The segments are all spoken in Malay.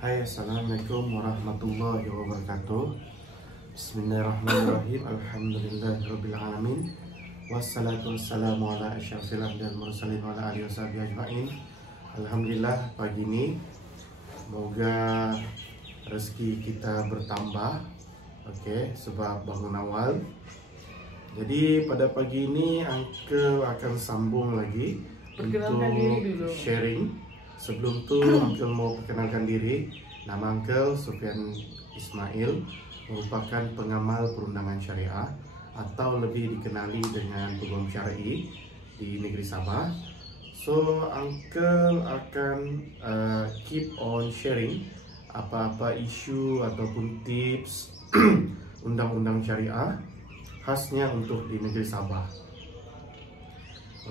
Hai, Assalamualaikum warahmatullahi wabarakatuh. Bismillahirrahmanirrahim. Alhamdulillahirrabbilalamin. Wassalatu wassalamu ala asyrafil anbiya'i wal mursalin wa ala alihi washabihi ajma'in. Alhamdulillah, pagi ini semoga rezeki kita bertambah. Oke, sebab bangun awal. Jadi pada pagi ini Uncle akan sambung lagi untuk sharing. Sebelum tu Uncle mau perkenalkan diri. Nama Uncle Sufyan Ismail, merupakan pengamal perundangan syariah atau lebih dikenali dengan peguam syar'i di negeri Sabah. So Uncle akan keep on sharing apa-apa isu ataupun tips undang-undang syariah khasnya untuk di negeri Sabah.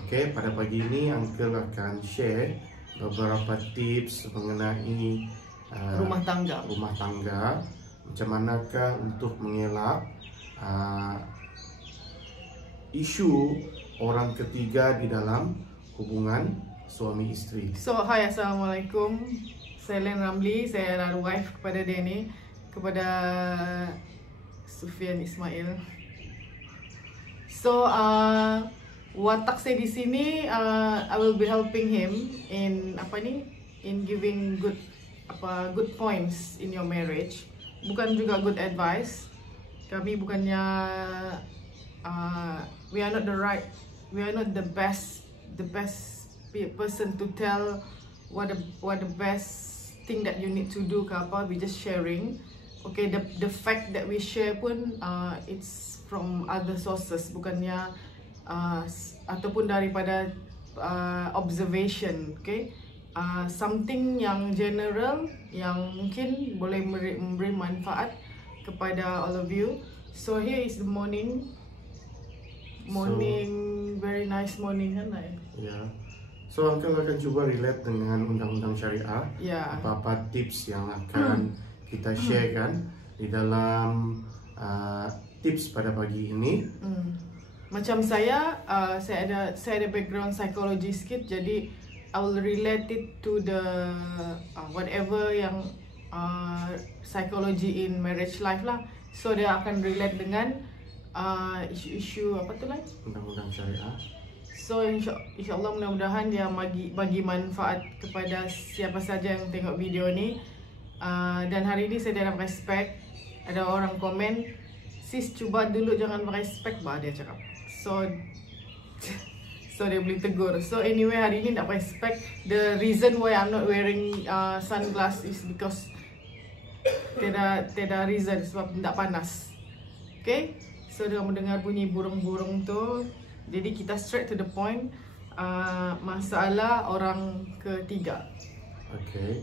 Okey, pada pagi ini Uncle akan share beberapa tips mengenai rumah tangga, macam manakah untuk mengelak isu orang ketiga di dalam hubungan suami isteri. So, hai, Assalamualaikum. Saya Len Ramli, saya adalah wife kepada Denny, kepada Sufyan Ismail. So, watak saya di sini, I will be helping him in in giving good points in your marriage. Bukan juga good advice. Kami bukannya we are not the best person to tell what the best thing that you need to do ke apa. We just sharing. Okay, the fact that we share pun it's from other sources, bukannya ataupun daripada observation. Okay, something yang general yang mungkin boleh memberi manfaat kepada all of you. So here is the morning, very nice morning kan? Yeah. So Uncle akan cuba relate dengan undang-undang syariah. Yeah. Apa-apa tips yang akan kita share kan di dalam tips pada pagi ini. Macam saya ada background psikologi sikit, jadi I will relate it to the whatever yang psychology in marriage life lah. So dia akan relate dengan isu-isu apa tu lah? Undang-undang syariah. So insyaAllah mudah-mudahan dia bagi manfaat kepada siapa saja yang tengok video ni. Dan hari ini saya dalam respect, ada orang komen, sis cuba dulu jangan pakai spek bah, dia cakap. So dia boleh tegur. So anyway, hari ini tak pakai spek. The reason why I'm not wearing sunglass is because tiada reason, sebab tak panas. Okay, so dia mendengar bunyi burung-burung tu. Jadi kita straight to the point, masalah orang ketiga. Okay,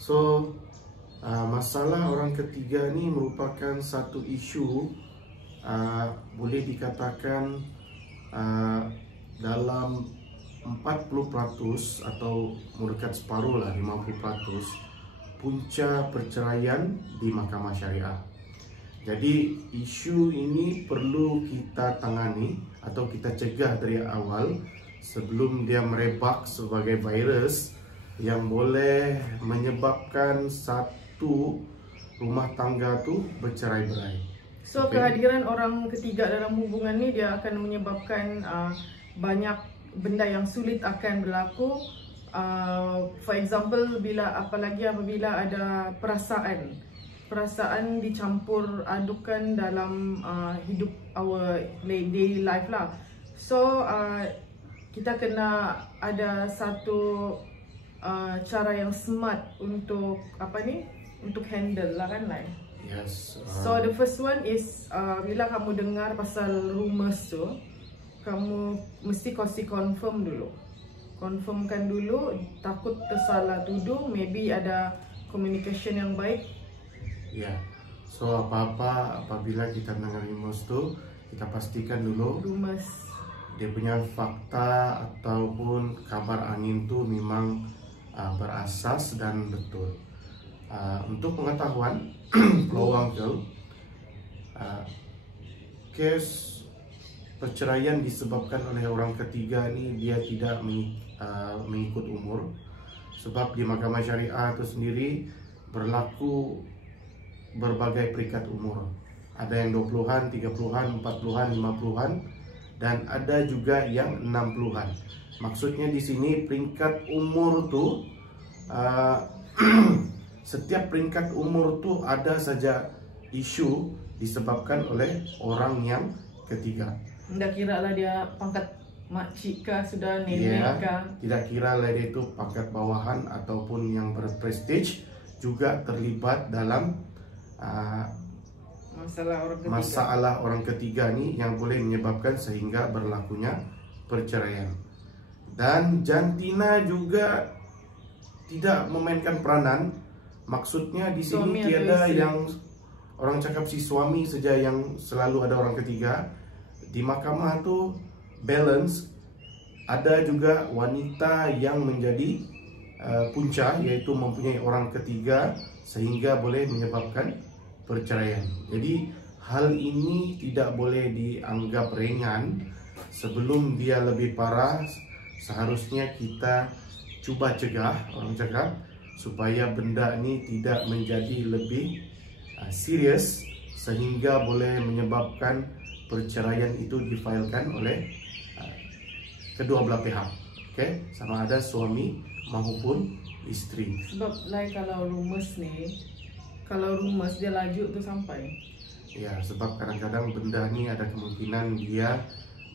so masalah orang ketiga ni merupakan satu isu boleh dikatakan dalam 40% atau mendekat separuh lah, 50% punca perceraian di mahkamah syariah. Jadi isu ini perlu kita tangani atau kita cegah dari awal sebelum dia merebak sebagai virus yang boleh menyebabkan satu rumah tangga tu bercerai-berai. So kehadiran orang ketiga dalam hubungan ni dia akan menyebabkan banyak benda yang sulit akan berlaku. For example, apabila ada perasaan dicampur adukan dalam hidup our daily life lah. So kita kena ada satu cara yang smart untuk untuk handle lah kan lah. Yes. So the first one is bila kamu dengar pasal rumors tu, kamu mesti confirm dulu. Confirmkan dulu, takut tersalah tuduh, maybe ada communication yang baik. Ya. Yeah. So apabila kita dengar rumors tu, kita pastikan dulu rumors dia punya fakta ataupun kabar angin tu memang berasas dan betul. Untuk pengetahuan peluang kes perceraian disebabkan oleh orang ketiga ni dia tidak mengikut umur, sebab di mahkamah syariah itu sendiri berlaku berbagai peringkat umur. Ada yang 20-an, 30-an, 40-an, 50-an, dan ada juga yang 60-an. Maksudnya di sini peringkat umur tuh setiap peringkat umur tuh ada saja isu disebabkan oleh orang yang ketiga. Tidak kira lah dia pangkat makcik kah, sudah nenek kah. Tidak kira lah dia itu pangkat bawahan ataupun yang berprestige, juga terlibat dalam masalah orang ketiga nih yang boleh menyebabkan sehingga berlakunya perceraian. Dan jantina juga tidak memainkan peranan. Maksudnya di sini tiada yang orang cakap si suami saja yang selalu ada orang ketiga. Di mahkamah tuh balance, ada juga wanita yang menjadi punca, yaitu mempunyai orang ketiga sehingga boleh menyebabkan perceraian. Jadi hal ini tidak boleh dianggap ringan. Sebelum dia lebih parah, seharusnya kita cuba cegah, orang cakap, supaya benda ini tidak menjadi lebih serius sehingga boleh menyebabkan perceraian itu difailkan oleh kedua belah pihak. Okay? Sama ada suami maupun istri. Sebab kalau rumus nih, kalau rumus dia laju tuh sampai. Ya, sebab kadang-kadang benda ni ada kemungkinan dia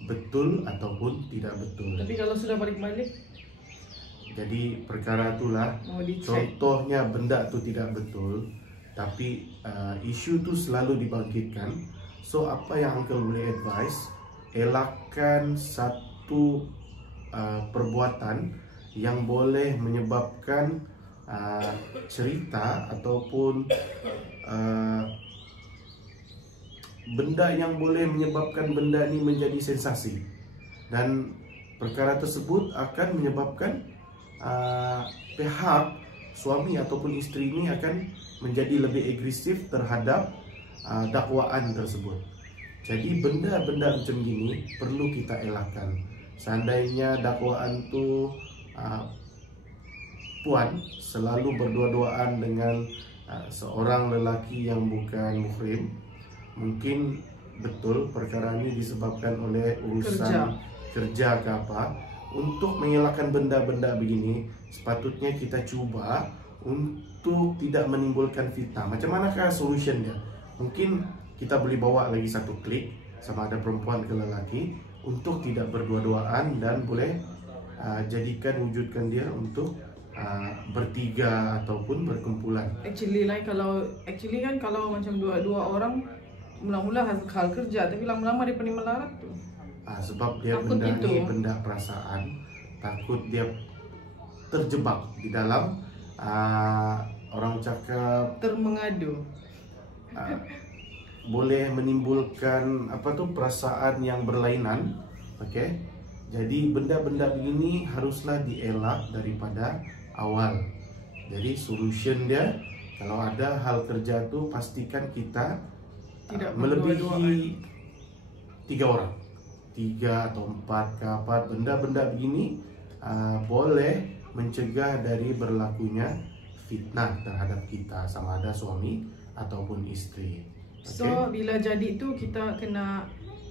betul ataupun tidak betul. Tapi kalau sudah balik-balik, jadi perkara itulah. Contohnya benda tu tidak betul, tapi isu tu selalu dibangkitkan. So apa yang uncle boleh advise, elakkan satu perbuatan yang boleh menyebabkan cerita ataupun benda yang boleh menyebabkan benda ini menjadi sensasi, dan perkara tersebut akan menyebabkan pihak suami ataupun isteri ini akan menjadi lebih agresif terhadap dakwaan tersebut. Jadi benda-benda macam gini perlu kita elakkan. Seandainya dakwaan tu puan selalu berdua-duaan dengan seorang lelaki yang bukan muhrim, mungkin betul perkara ini disebabkan oleh urusan kerja ke apa. Untuk mengelakkan benda-benda begini, sepatutnya kita cuba untuk tidak menimbulkan fitnah. Macam manakah solution dia? Mungkin kita boleh bawa lagi satu klik, sama ada perempuan ke lelaki, untuk tidak berdua-duaan dan boleh wujudkan dia untuk bertiga ataupun berkumpulan. Actually kan kalau macam dua orang mula-mula hal kerja, tapi lama-lama dia pening melarat tu. Sebab dia benda ni benda perasaan, takut dia terjebak di dalam orang cakap termengadu. Boleh menimbulkan perasaan yang berlainan. Okey. Jadi benda-benda begini haruslah dielak daripada awal. Jadi solution dia, kalau ada hal kerja tu pastikan kita tidak melebihi 3 orang, 3 atau 4 ke apa. Benda-benda begini boleh mencegah dari berlakunya fitnah terhadap kita, sama ada suami ataupun istri. So bila jadi tu kita kena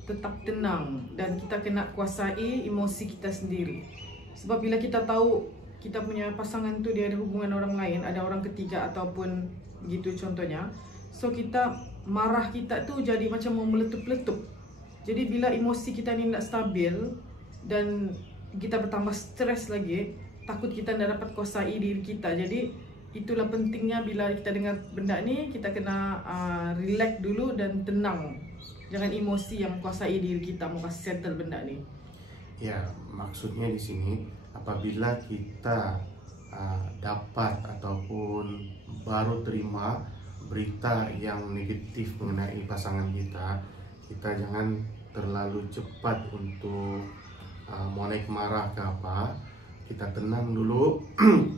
tetap tenang dan kita kena kuasai emosi kita sendiri. Sebab bila kita tahu kita punya pasangan tu dia ada hubungan orang lain, ada orang ketiga ataupun begitu contohnya, so kita marah kita tu jadi macam mau meletup-letup. Jadi bila emosi kita ni tak stabil dan kita bertambah stres lagi, takut kita tak dapat kuasai diri kita. Jadi itulah pentingnya bila kita dengar benda ni, kita kena relax dulu dan tenang. Jangan emosi yang menguasai diri kita, mau settle benda ni. Ya, maksudnya di sini apabila kita dapat ataupun baru terima berita yang negatif mengenai pasangan kita, kita jangan terlalu cepat untuk mau naik marah ke apa. Kita tenang dulu,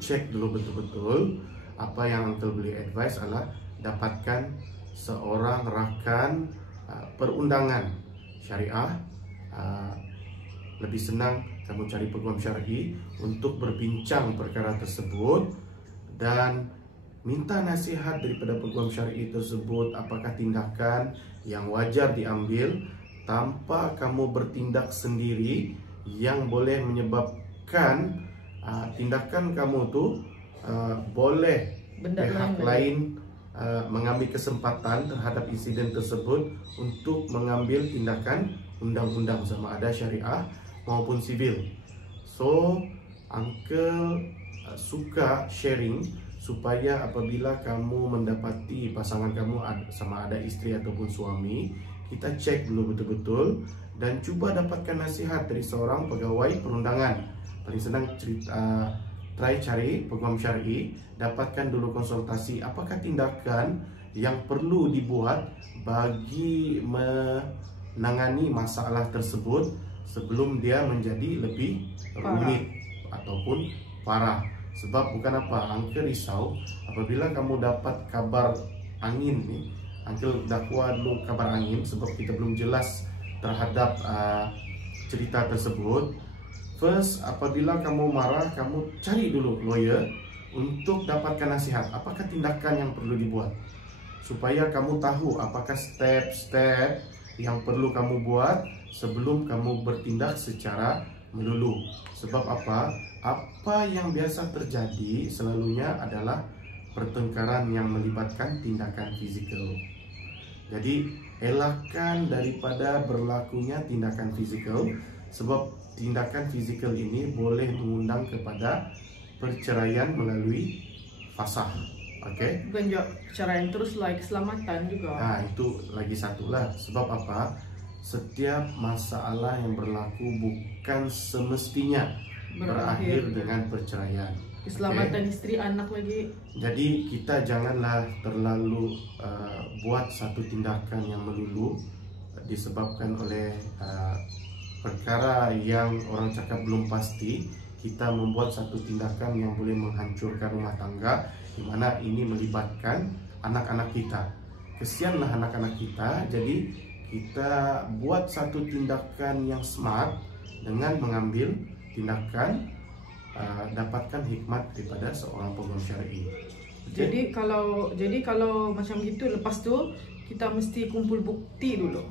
cek dulu betul-betul. Apa yang uncle boleh advice adalah dapatkan seorang rakan perundangan syariah. Lebih senang kamu cari peguam syar'i untuk berbincang perkara tersebut, dan minta nasihat daripada peguam syar'i tersebut, apakah tindakan yang wajar diambil tanpa kamu bertindak sendiri yang boleh menyebabkan tindakan kamu tu boleh pihak lain mengambil kesempatan terhadap insiden tersebut untuk mengambil tindakan undang-undang sama ada syariah maupun sivil. So, Uncle suka sharing supaya apabila kamu mendapati pasangan kamu sama ada isteri ataupun suami, kita cek dulu betul-betul dan cuba dapatkan nasihat dari seorang pegawai perundangan. Paling senang try cari peguam syar'i, dapatkan dulu konsultasi apakah tindakan yang perlu dibuat bagi menangani masalah tersebut sebelum dia menjadi lebih rumit ataupun parah. Sebab bukan apa, Uncle risau apabila kamu dapat kabar angin ni. Uncle dakwa dulu kabar angin sebab kita belum jelas terhadap cerita tersebut. First, apabila kamu marah, kamu cari dulu lawyer untuk dapatkan nasihat apakah tindakan yang perlu dibuat, supaya kamu tahu apakah step-step yang perlu kamu buat sebelum kamu bertindak secara melulu. Sebab apa? Apa yang biasa terjadi selalunya adalah pertengkaran yang melibatkan tindakan fizikal. Jadi elakkan daripada berlakunya tindakan fizikal, sebab tindakan fizikal ini boleh mengundang kepada perceraian melalui fasah. Okey. Bukan juga perceraian terus lah, keselamatan juga. Itu lagi satu lah. Sebab apa? Setiap masalah yang berlaku bukan semestinya berakhir dengan perceraian. Keselamatan isteri, anak lagi. Jadi kita janganlah terlalu buat satu tindakan yang melulu disebabkan oleh perkara yang orang cakap belum pasti. Kita membuat satu tindakan yang boleh menghancurkan rumah tangga, di mana ini melibatkan anak-anak kita. Kesianlah anak-anak kita. Jadi kita buat satu tindakan yang smart dengan mengambil tindakan dapatkan hikmat daripada seorang peguam syar'i. Okay? Jadi kalau macam gitu, lepas tu kita mesti kumpul bukti dulu.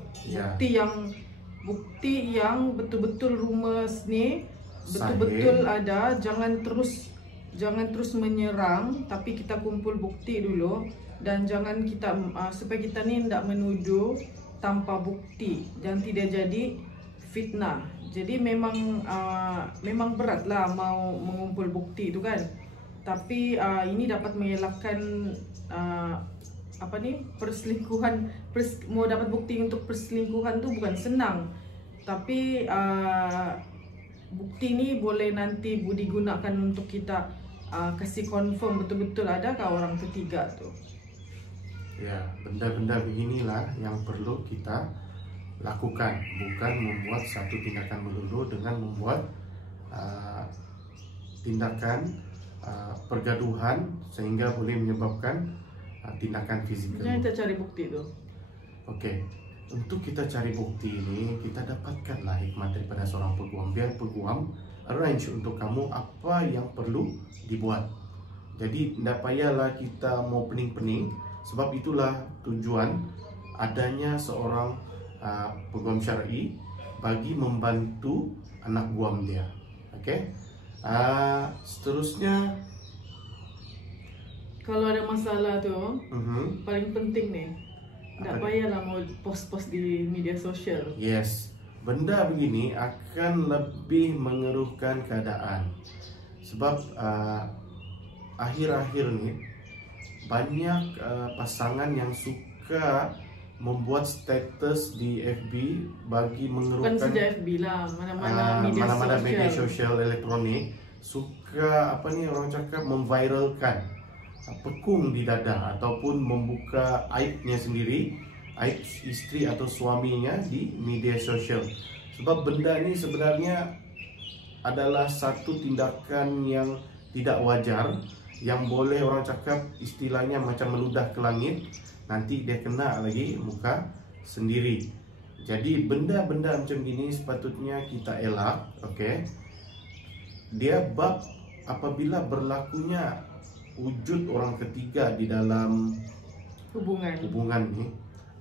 Bukti yang betul-betul rumus ni betul-betul ada. Jangan terus menyerang, tapi kita kumpul bukti dulu. Dan jangan kita supaya kita ni tidak menuduh tanpa bukti dan tidak jadi fitnah. Jadi memang beratlah mau mengumpul bukti itu kan. Tapi ini dapat mengelakkan perselingkuhan. Mau dapat bukti untuk perselingkuhan tu bukan senang. Tapi bukti ni boleh nanti digunakan untuk kita kasih confirm betul-betul adakah orang ketiga tu. Ya, benda-benda beginilah yang perlu kita lakukan, bukan membuat satu tindakan melulu dengan membuat tindakan pergaduhan sehingga boleh menyebabkan tindakan fizikal. Macam kita cari bukti tu. Okey, untuk kita cari bukti ini, kita dapatkanlah hikmat daripada seorang peguam. Biar peguam arrange untuk kamu apa yang perlu dibuat. Jadi tidak payahlah kita mau pening-pening, sebab itulah tujuan adanya seorang peguam syar'i bagi membantu anak guam dia. Okey. Seterusnya, kalau ada masalah tu, paling penting ni, tak payahlah mau post-post di media sosial. Yes, benda begini akan lebih mengeruhkan keadaan. Sebab akhir-akhir ni banyak pasangan yang suka membuat status di FB bagi mengeruhkan. Bukan saja FB lah, mana-mana media sosial elektronik suka orang cakap memviralkan pekung di dada ataupun membuka aibnya sendiri, aib isteri atau suaminya di media sosial. Sebab benda ni sebenarnya adalah satu tindakan yang tidak wajar, yang boleh orang cakap istilahnya macam meludah ke langit, nanti dia kena lagi muka sendiri. Jadi benda-benda macam gini sepatutnya kita elak. Okey. Dia bab apabila berlakunya wujud orang ketiga di dalam hubungan ini,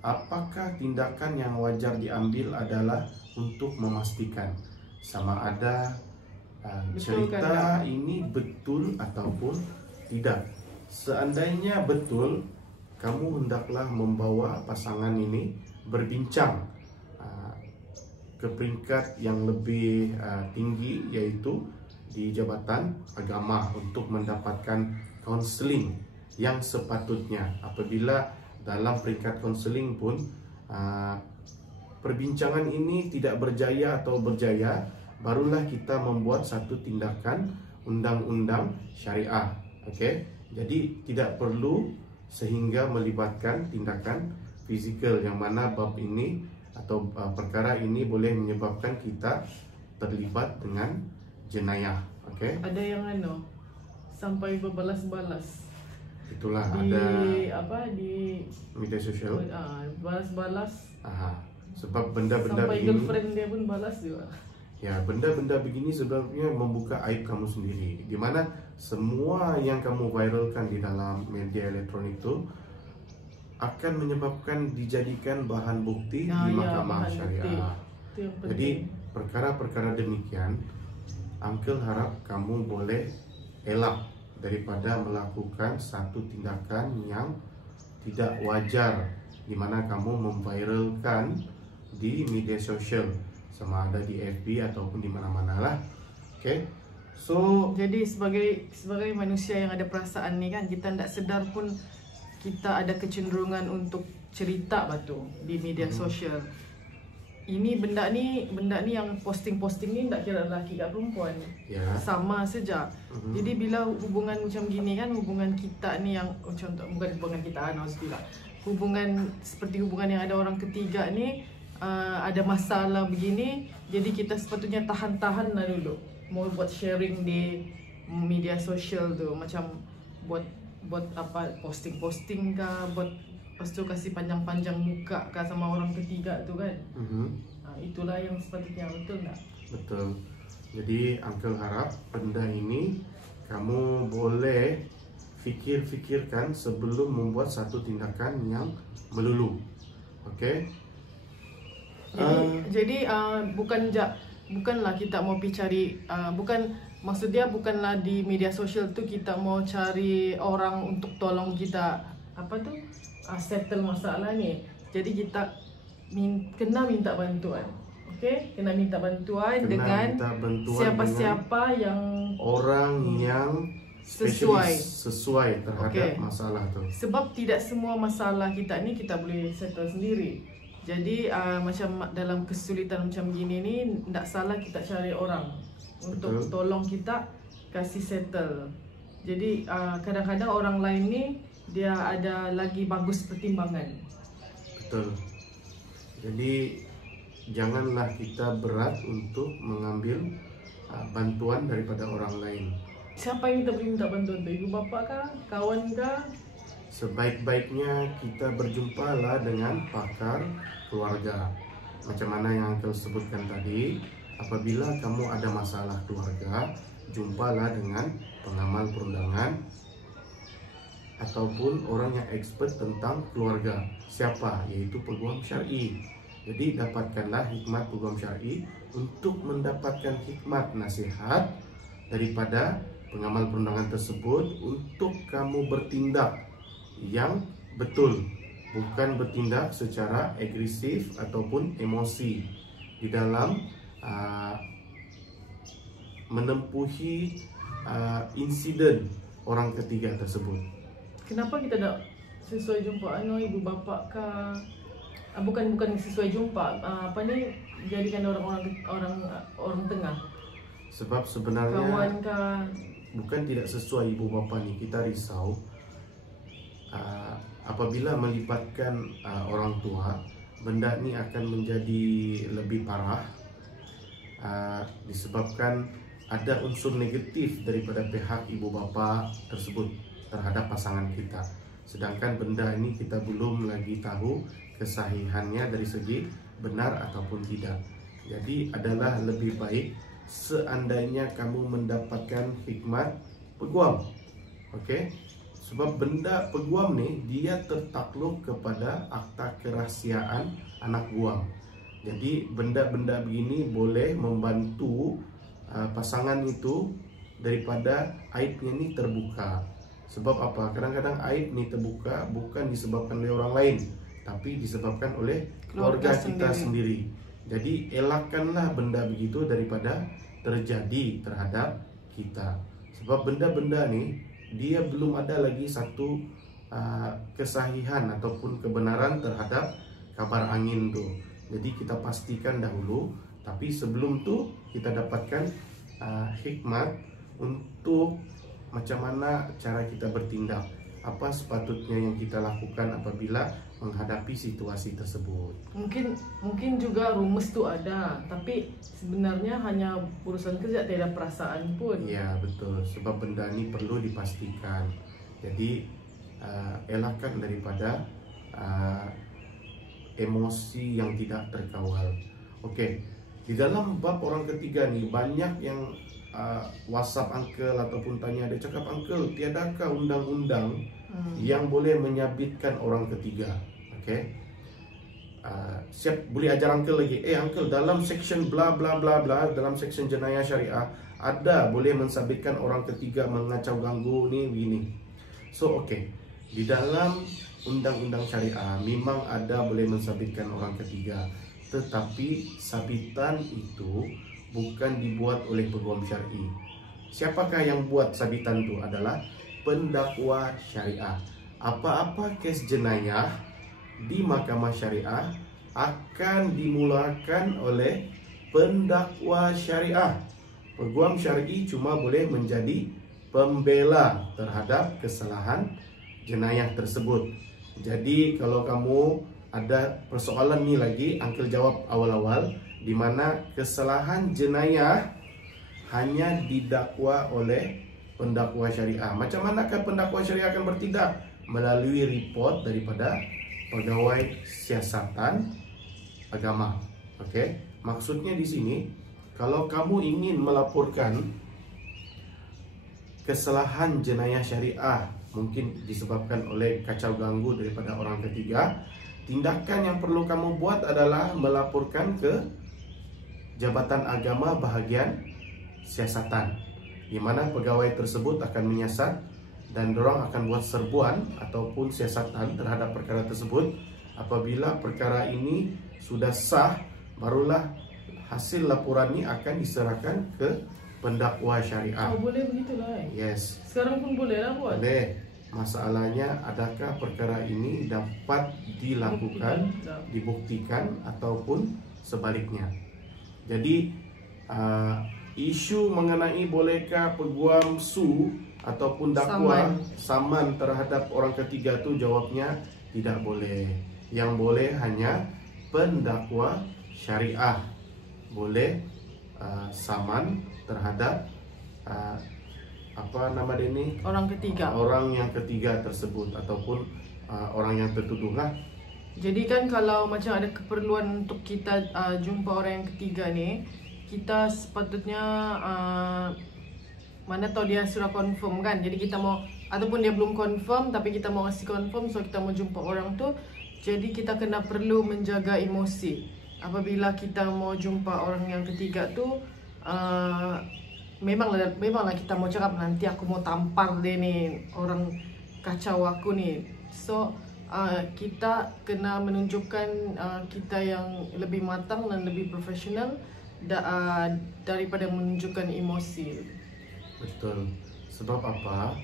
apakah tindakan yang wajar diambil adalah untuk memastikan sama ada cerita ini betul ataupun tidak. Seandainya betul, kamu hendaklah membawa pasangan ini berbincang ke peringkat yang lebih tinggi, yaitu di jabatan agama, untuk mendapatkan konseling yang sepatutnya. Apabila dalam peringkat konseling pun perbincangan ini tidak berjaya atau berjaya, barulah kita membuat satu tindakan undang-undang syariah. Okey, jadi tidak perlu sehingga melibatkan tindakan fizikal, yang mana bab ini atau perkara ini boleh menyebabkan kita terlibat dengan jenayah. Okey, ada yang sampai berbalas-balas. Itulah di media sosial. Balas-balas. Sebab benda-benda sampai begini, girlfriend dia pun balas juga. Ya, benda-benda begini sebenarnya membuka aib kamu sendiri, di mana semua yang kamu viralkan di dalam media elektronik itu akan menyebabkan dijadikan bahan bukti di mahkamah syariah. Jadi perkara-perkara demikian, Uncle harap kamu boleh elak daripada melakukan satu tindakan yang tidak wajar, di mana kamu memviralkan di media sosial, sama ada di FB ataupun di mana-mana lah. Okay, so jadi sebagai manusia yang ada perasaan ni kan, kita tidak sedar pun kita ada kecenderungan untuk cerita batu di media sosial. Ini benda ni yang posting ni tak kira lelaki ke perempuan, sama saja. Jadi bila hubungan macam gini kan, hubungan kita ni yang contoh, bukan hubungan kita, alhamdulillah, hubungan seperti hubungan yang ada orang ketiga ni, ada masalah begini, jadi kita sepatutnya tahan-tahan lah dulu. Mau buat sharing di media sosial tu, macam buat apa, posting kah, buat lepas tu kasih panjang-panjang muka kah sama orang ketiga tu kan. Itulah yang sepatutnya, betul tak? Betul. Jadi Uncle harap benda ini kamu boleh fikirkan sebelum membuat satu tindakan yang melulu. Okey. Jadi bukanlah kita mau pergi cari, maksud dia bukanlah di media sosial tu kita mau cari orang untuk tolong kita settle masalah ni. Jadi kita kena minta bantuan. Okey, kena minta bantuan dengan siapa-siapa yang orang yang sesuai terhadap masalah tu. Sebab tidak semua masalah kita ni kita boleh settle sendiri. Jadi macam dalam kesulitan macam gini ni, tak salah kita cari orang untuk tolong kita kasih settle. Jadi kadang-kadang orang lain ni dia ada lagi bagus pertimbangan. Betul. Jadi janganlah kita berat untuk mengambil bantuan daripada orang lain. Siapa yang kita boleh minta bantuan tu? Ibu bapa kah? Kawan kah? Sebaik-baiknya kita berjumpalah dengan pakar keluarga. Macam mana yang Uncle sebutkan tadi, apabila kamu ada masalah keluarga, jumpalah dengan pengamal perundangan ataupun orang yang expert tentang keluarga. Siapa? Yaitu peguam syar'i. Jadi dapatkanlah hikmat peguam syar'i untuk mendapatkan hikmat nasihat daripada pengamal perundangan tersebut untuk kamu bertindak yang betul, bukan bertindak secara agresif ataupun emosi di dalam menempuhi insiden orang ketiga tersebut. Kenapa kita tak sesuai jumpa ibu bapa kah? Bukan sesuai jumpa, jadikan orang tengah. Sebab sebenarnya kawan kah? Bukan tidak sesuai ibu bapa ni, kita risau apabila melibatkan orang tua, benda ni akan menjadi lebih parah disebabkan ada unsur negatif daripada pihak ibu bapa tersebut terhadap pasangan kita. Sedangkan benda ini kita belum lagi tahu kesahihannya dari segi benar ataupun tidak. Jadi adalah lebih baik seandainya kamu mendapatkan hikmat peguam. Okey? Sebab benda peguam nih dia tertakluk kepada akta kerahasiaan anak guam. Jadi benda-benda begini boleh membantu pasangan itu daripada aibnya ini terbuka. Sebab apa? Kadang-kadang aib ini terbuka bukan disebabkan oleh orang lain, tapi disebabkan oleh keluarga kita sendiri. Jadi elakkanlah benda begitu daripada terjadi terhadap kita. Sebab benda-benda ni dia belum ada lagi satu kesahihan ataupun kebenaran terhadap kabar angin tu. Jadi kita pastikan dahulu, tapi sebelum tu kita dapatkan hikmat untuk macam mana cara kita bertindak, apa sepatutnya yang kita lakukan apabila menghadapi situasi tersebut. Mungkin juga rumus tu ada, tapi sebenarnya hanya urusan kerja, tidak ada perasaan pun. Ya betul, sebab benda ni perlu dipastikan. Jadi elakkan daripada emosi yang tidak terkawal. Okey, di dalam bab orang ketiga ni banyak yang WhatsApp uncle ataupun tanya, dia cakap, uncle, tiadakah undang-undang yang boleh menyabitkan orang ketiga? Okey, siap boleh ajar uncle lagi. Uncle, dalam section bla bla bla bla, dalam section jenayah syariah ada boleh mensabitkan orang ketiga mengacau ganggu ni begini. So okey, di dalam undang-undang syariah memang ada boleh mensabitkan orang ketiga, tetapi sabitan itu bukan dibuat oleh peguam syar'i. Siapakah yang buat sabitan itu? Adalah pendakwa syariah. Apa-apa kes jenayah di mahkamah syariah akan dimulakan oleh pendakwa syariah. Peguam syar'i cuma boleh menjadi pembela terhadap kesalahan jenayah tersebut. Jadi kalau kamu ada persoalan ni lagi, uncle jawab awal-awal, di mana kesalahan jenayah hanya didakwa oleh pendakwa syariah. Macam manakah pendakwa syariah akan bertindak? Melalui report daripada pegawai siasatan agama. Okey, maksudnya di sini kalau kamu ingin melaporkan kesalahan jenayah syariah mungkin disebabkan oleh kacau ganggu daripada orang ketiga, tindakan yang perlu kamu buat adalah melaporkan ke Jabatan Agama bahagian siasatan, di mana pegawai tersebut akan menyiasat dan dorang akan buat serbuan ataupun siasatan terhadap perkara tersebut. Apabila perkara ini sudah sah, barulah hasil laporan ini akan diserahkan ke pendakwa syariah. Oh, boleh begitulah. Yes. Sekarang pun boleh lah buat. Boleh. Masalahnya adakah perkara ini dapat dilakukan, dibuktikan ataupun sebaliknya. Jadi isu mengenai bolehkah peguam su ataupun dakwa saman terhadap orang ketiga tu, jawabnya tidak boleh. Yang boleh hanya pendakwa syariah boleh saman terhadap apa nama dia ni? Orang ketiga. Orang yang ketiga tersebut ataupun orang yang tertuduh lah. Jadi kan kalau macam ada keperluan untuk kita jumpa orang yang ketiga ni, kita sepatutnya mana tahu dia sudah confirm kan. Jadi kita mau, ataupun dia belum confirm tapi kita mau kasih confirm, so kita mau jumpa orang tu. Jadi kita kena perlu menjaga emosi. Apabila kita mau jumpa orang yang ketiga tu, memanglah kita mau cakap nanti aku mau tampar dia ni, orang kacau aku ni. So kita kena menunjukkan kita yang lebih matang dan lebih profesional daripada menunjukkan emosi. Betul. Sebab apa?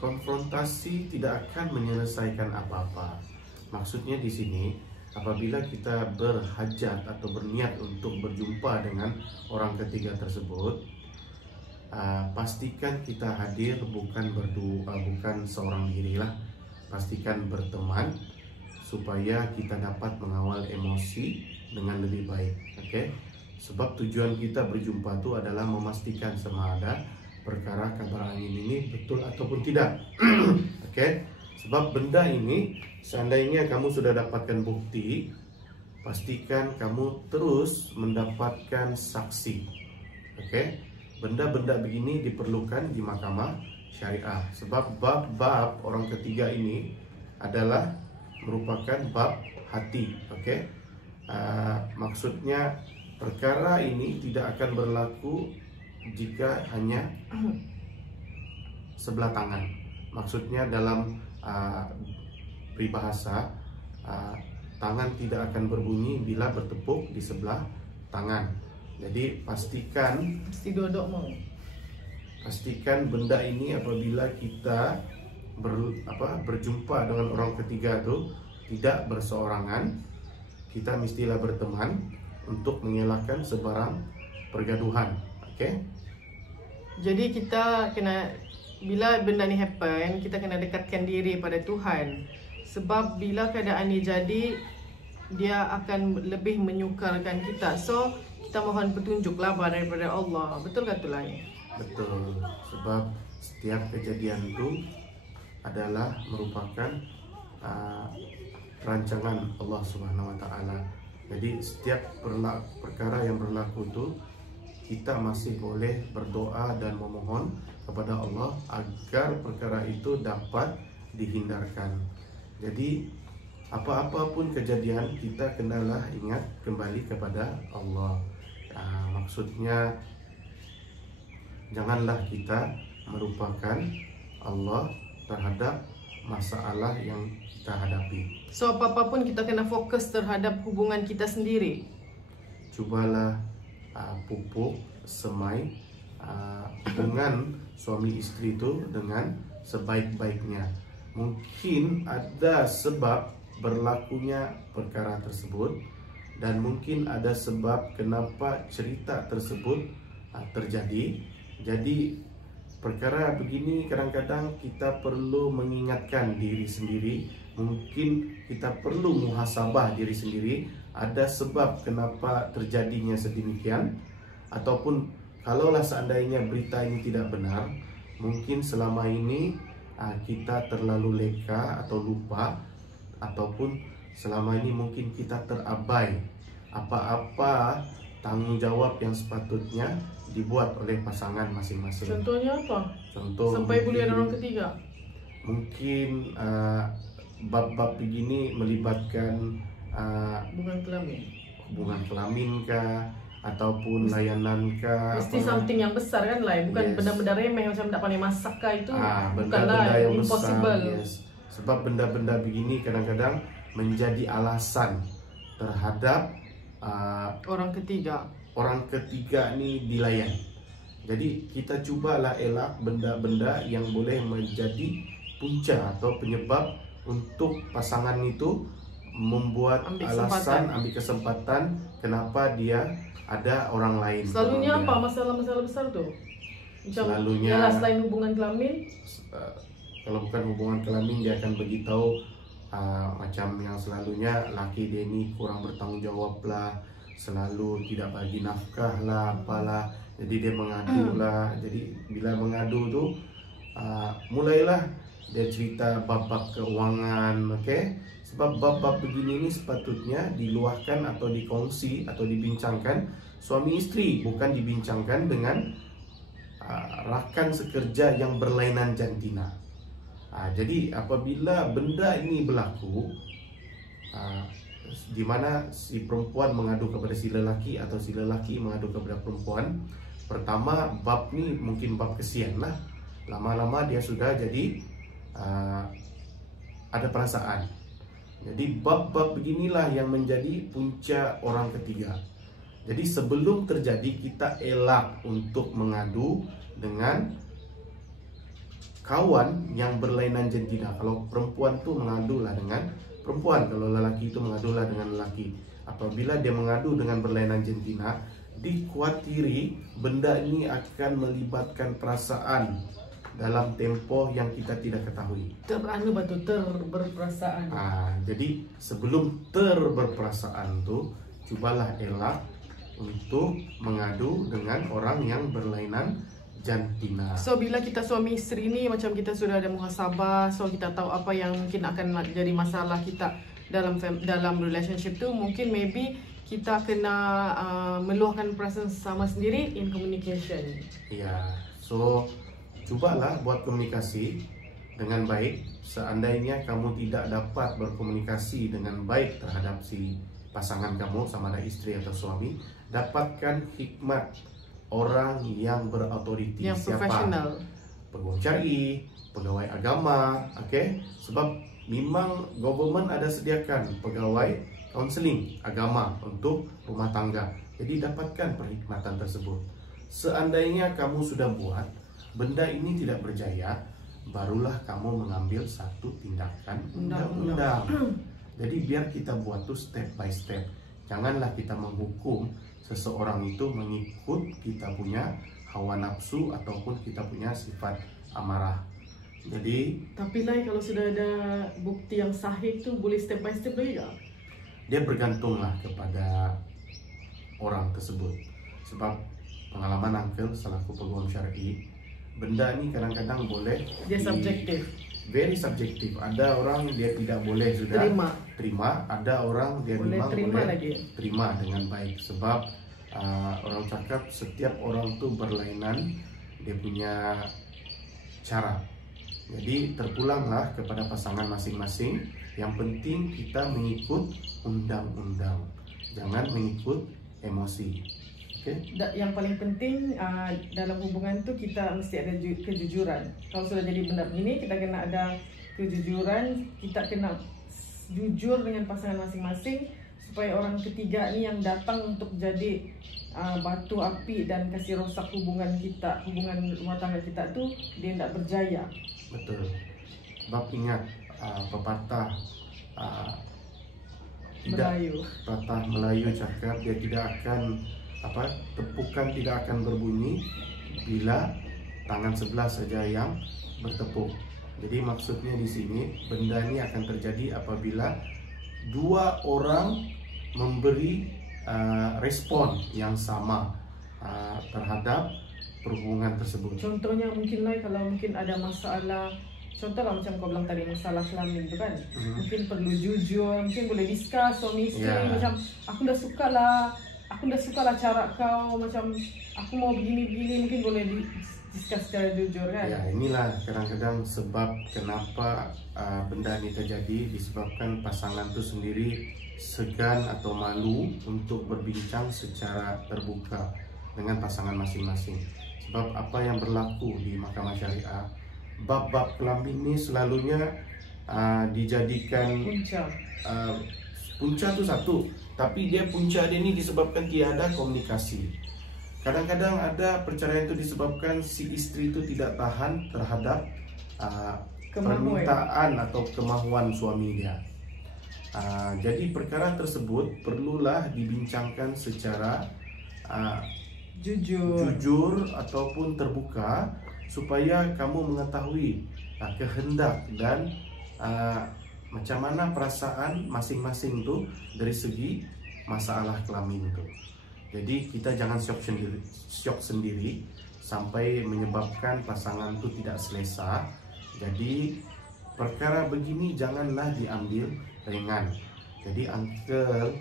Konfrontasi tidak akan menyelesaikan apa-apa. Maksudnya di sini, apabila kita berhajat atau berniat untuk berjumpa dengan orang ketiga tersebut, pastikan kita hadir bukan berdua, bukan seorang diri lah. Pastikan berteman supaya kita dapat mengawal emosi dengan lebih baik. Okey? Sebab tujuan kita berjumpa itu adalah memastikan sama ada perkara kabar angin ini betul ataupun tidak. Okey? Sebab benda ini, seandainya kamu sudah dapatkan bukti, pastikan kamu terus mendapatkan saksi. Okey? Benda-benda begini diperlukan di mahkamah syariah. Sebab bab-bab orang ketiga ini adalah merupakan bab hati. Okey. Maksudnya perkara ini tidak akan berlaku jika hanya sebelah tangan. Maksudnya dalam peribahasa, tangan tidak akan berbunyi bila bertepuk di sebelah tangan. Jadi pastikan benda ini apabila kita berjumpa dengan orang ketiga itu tidak berseorangan, kita mestilah berteman untuk mengelakkan sebarang pergaduhan. Okey. Jadi kita kena, bila benda ni happen, kita kena dekatkan diri pada Tuhan. Sebab bila keadaan ni jadi, dia akan lebih menyukarkan kita. So, kita mohon petunjuklah daripada Allah. Betul ke tu lain? Betul. Sebab setiap kejadian itu adalah merupakan rancangan Allah Subhanahu Wa Taala. Jadi setiap perkara yang berlaku itu kita masih boleh berdoa dan memohon kepada Allah agar perkara itu dapat dihindarkan. Jadi apa-apa pun kejadian, kita kenalah ingat kembali kepada Allah. Maksudnya janganlah kita merupakan Allah terhadap masalah yang kita hadapi. So apa-apa pun kita kena fokus terhadap hubungan kita sendiri. Cubalah pupuk semai hubungan suami isteri itu dengan sebaik-baiknya. Mungkin ada sebab berlakunya perkara tersebut, dan mungkin ada sebab kenapa cerita tersebut terjadi. Jadi perkara begini kadang-kadang kita perlu mengingatkan diri sendiri. Mungkin kita perlu muhasabah diri sendiri. Ada sebab kenapa terjadinya sedemikian. Ataupun kalaulah seandainya berita ini tidak benar, mungkin selama ini kita terlalu leka atau lupa, ataupun selama ini mungkin kita terabai apa-apa tanggungjawab yang sepatutnya dibuat oleh pasangan masing-masing. Contohnya apa? Contoh sampai boleh ada orang ketiga. Mungkin bab-bab begini melibatkan hubungan kelamin kah, ataupun layanan kah. Mesti something yang besar kan lah, bukan benda-benda remeh macam tak pandai masak kah, itu benda-benda yang impossible. Besar, sebab benda-benda begini kadang-kadang menjadi alasan terhadap orang ketiga. Orang ketiga ni dilayan. Jadi kita cubalah elak benda-benda yang boleh menjadi punca atau penyebab untuk pasangan itu membuat ambil kesempatan kenapa dia ada orang lain. Selalunya apa masalah-masalah besar tu? Selalunya selain hubungan kelamin. Kalau bukan hubungan kelamin, dia akan beritahu macam yang selalunya laki dia ni kurang bertanggung jawab lah, selalu tidak bagi nafkah lah, apalah. Jadi dia mengadu lah. Jadi bila mengadu tu mulailah dia cerita bab-bab keuangan. Okey. Sebab bab-bab begini ni sepatutnya diluahkan atau dikongsi atau dibincangkan suami isteri, bukan dibincangkan dengan rakan sekerja yang berlainan jantina. Jadi apabila benda ini berlaku, di mana si perempuan mengadu kepada si lelaki atau si lelaki mengadu kepada perempuan, pertama bab ni mungkin bab kesian lah. Lama-lama dia sudah jadi ada perasaan. Jadi bab-bab beginilah yang menjadi punca orang ketiga. Jadi sebelum terjadi, kita elak untuk mengadu dengan kawan yang berlainan jantina. Kalau perempuan tu mengadulah dengan perempuan, kalau lelaki itu mengadulah dengan lelaki. Apabila dia mengadu dengan berlainan jantina, dikhawatiri benda ini akan melibatkan perasaan dalam tempoh yang kita tidak ketahui. Berperasaan. Jadi sebelum berperasaan tu, cubalah elak untuk mengadu dengan orang yang berlainan jantina. So bila kita suami isteri ni, macam kita sudah ada muhasabah, so kita tahu apa yang mungkin akan jadi masalah kita dalam relationship tu. Mungkin maybe kita kena meluahkan perasaan sama sendiri in communication. Ya, so Cobalah buat komunikasi dengan baik. Seandainya kamu tidak dapat berkomunikasi dengan baik terhadap si pasangan kamu, sama ada istri atau suami, dapatkan hikmat orang yang berautoriti, yang profesional, peguam syar'i, pegawai agama, sebab memang government ada sediakan pegawai kaunseling agama untuk rumah tangga. Jadi dapatkan perhikmatan tersebut. Seandainya kamu sudah buat benda ini tidak berjaya, barulah kamu mengambil satu tindakan undang-undang. Jadi biar kita buat tuh step by step. Janganlah kita menghukum seseorang itu mengikut kita punya hawa nafsu ataupun kita punya sifat amarah. Jadi, tapi lah kalau sudah ada bukti yang sahih itu boleh step by step lagi tak? Dia bergantunglah kepada orang tersebut. Sebab pengalaman Uncle selaku peguam syar'i, benda ini kadang-kadang boleh dia subjektif. Very subjektif. Ada orang dia tidak boleh sudah terima, ada orang dia boleh memang terima boleh lagi. Terima dengan baik. Sebab orang cakap setiap orang tu berlainan dia punya cara. Jadi terpulanglah kepada pasangan masing-masing. Yang penting kita mengikut undang-undang, jangan mengikut emosi. Yang paling penting dalam hubungan tu kita mesti ada kejujuran. Kalau sudah jadi benda begini, kita kena ada kejujuran. Kita kena jujur dengan pasangan masing-masing supaya orang ketiga ni yang datang untuk jadi batu api dan kasih rosak hubungan kita, hubungan rumah tangga kita tu, dia tidak berjaya. Betul. Bab ingat pepatah pepatah Melayu cakap dia tidak akan tepukan tidak akan berbunyi bila tangan sebelah saja yang bertepuk. Jadi maksudnya di sini benda ini akan terjadi apabila dua orang memberi respon yang sama terhadap perhubungan tersebut. Contohnya mungkin kalau mungkin ada masalah, contohlah macam kau bilang tadi masalah kelamin tu kan, mungkin perlu jujur, mungkin boleh discuss suami isteri, macam aku dah suka lah cara kau, macam aku mau begini-begini, mungkin boleh discuss secara jujur kan. Ya, inilah kadang-kadang sebab kenapa benda ini terjadi, disebabkan pasangan tu sendiri segan atau malu untuk berbincang secara terbuka dengan pasangan masing-masing. Sebab apa yang berlaku di mahkamah syariah, bab-bab kelamin ini selalunya dijadikan punca tu satu, tapi dia punca dia ni disebabkan tiada komunikasi. Kadang-kadang ada perceraian itu disebabkan si istri itu tidak tahan terhadap permintaan atau kemahuan suami dia. Jadi perkara tersebut perlulah dibincangkan secara jujur ataupun terbuka, supaya kamu mengetahui kehendak dan macam mana perasaan masing-masing tu dari segi masalah kelamin itu. Jadi kita jangan syok sendiri sampai menyebabkan pasangan tu tidak selesa. Jadi perkara begini janganlah diambil ringan. Jadi Uncle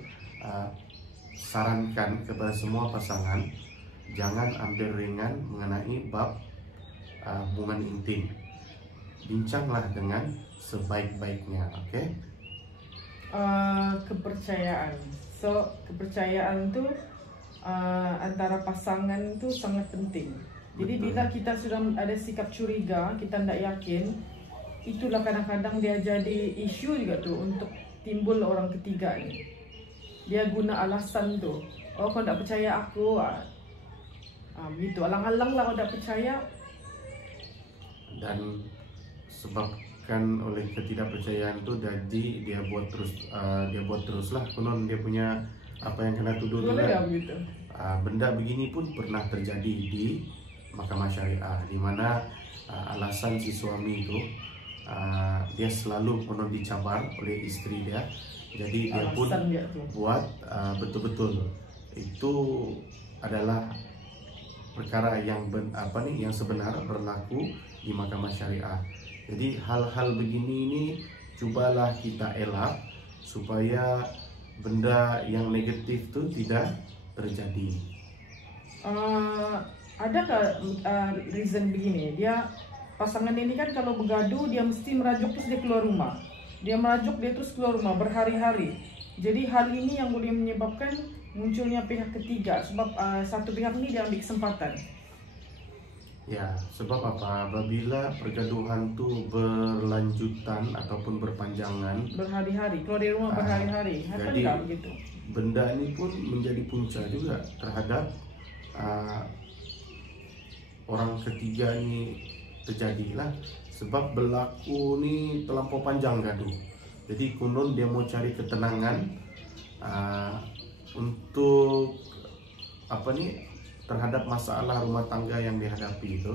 sarankan kepada semua pasangan, jangan ambil ringan mengenai bab hubungan intim. Bincanglah dengan sebaik-baiknya, kepercayaan. So kepercayaan tu antara pasangan tu sangat penting. Jadi bila kita sudah ada sikap curiga, kita tidak yakin, itulah kadang-kadang dia jadi isu juga tu untuk timbul orang ketiga ni. Dia guna alasan tu, oh kau tak percaya aku, begitu, alang-alang lah kau tak percaya. Dan sebabkan oleh ketidakpercayaan itu, jadi dia buat teruslah konon dia punya apa yang kena tuduh tu kan. Benda begini pun pernah terjadi di mahkamah syariah, di mana alasan si suami itu dia selalu konon dicabar oleh istri dia. Jadi dia pun buat betul-betul itu adalah perkara yang yang sebenar berlaku di mahkamah syariah. Jadi hal-hal begini ini cubalah kita elak supaya benda yang negatif itu tidak terjadi. adakah reason begini? Dia pasangan ini kan kalau bergaduh dia mesti merajuk terus dia keluar rumah. Dia merajuk dia terus keluar rumah berhari-hari. Jadi hal ini yang boleh menyebabkan munculnya pihak ketiga sebab satu pihak ini dia ambil kesempatan. Ya, sebab apa? Apabila pergaduhan itu berlanjutan ataupun berpanjangan, berhari-hari, keluar dari rumah berhari-hari, jadi begitu. Benda ini pun menjadi punca juga terhadap orang ketiga ini terjadilah, sebab berlaku ni terlampau panjang gaduh. Jadi konon dia mau cari ketenangan untuk apa ni, terhadap masalah rumah tangga yang dihadapi itu.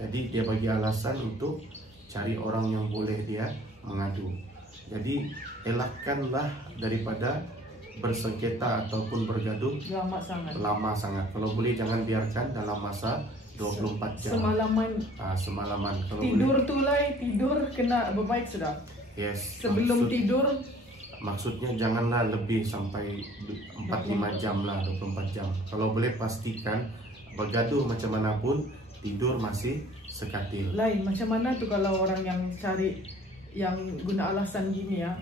Jadi dia bagi alasan untuk cari orang yang boleh dia mengadu. Jadi elakkanlah daripada bersengketa ataupun bergaduh lama sangat. Kalau boleh jangan biarkan dalam masa 24 jam. Semalaman. Kalau tidur boleh, tidur kena berbaik sudah. Yes. Sebelum tidur. Maksudnya janganlah lebih sampai 4-5 jam lah, 24 jam. Kalau boleh pastikan bergaduh macam mana pun tidur masih sekatil. Lain macam mana tu kalau orang yang cari, yang guna alasan gini ya,